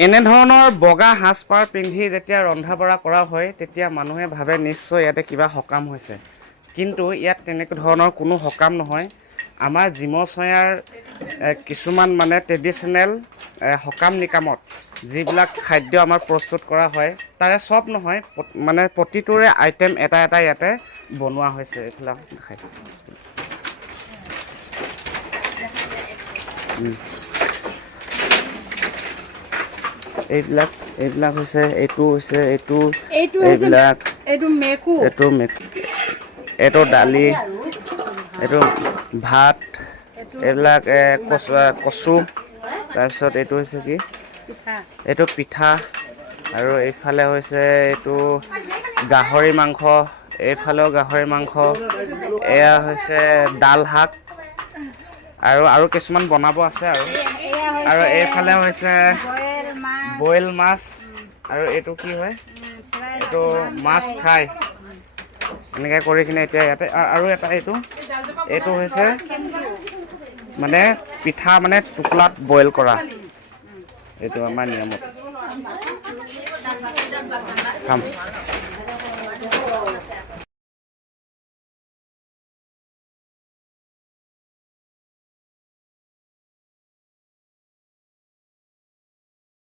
এনেধৰণৰ বগা সাজপাৰ পিন্ধি যেতিয়া ৰন্ধা বঢ়া কৰা হয় তেতিয়া মানুহে ভাবে নিশ্চয় ইয়াতে কিবা সকাম হৈছে, কিন্তু ইয়াত তেনেকুৱা ধৰণৰ কোনো সকাম নহয়। আমাৰ জিমচয়াৰ কিছুমান মানে ট্ৰেডিশ্যনেল সকাম নিকামত যিবিলাক খাদ্য আমাৰ প্ৰস্তুত কৰা হয় তাৰে চব নহয়, মানে প্ৰতিটোৰে আইটেম এটা এটা ইয়াতে বনোৱা হৈছে। এইফালে দেখাই এইবিলাক এইবিলাক হৈছে, এইটো হৈছে, এইবিলাক এইটো দালি, এইটো ভাত, এইবিলাক কচু, তাৰপিছত এইটো হৈছে কি, এইটো পিঠা, আৰু এইফালে হৈছে এইটো গাহৰি মাংস, এইফালেও গাহৰি মাংস, এয়া হৈছে ডাল শাক, আৰু কিছুমান বনাব আছে আৰু এইফালে হৈছে বইল মাছ, আৰু এইটো কি হয়, এইটো মাছ ফ্ৰাই। এনেকৈ কৰি কিনে এতিয়া ইয়াতে আৰু এটা এইটো হৈছে মানে পিঠা, মানে টোপোলাত বইল কৰা। এইটো আমাৰ নিয়মত খাম।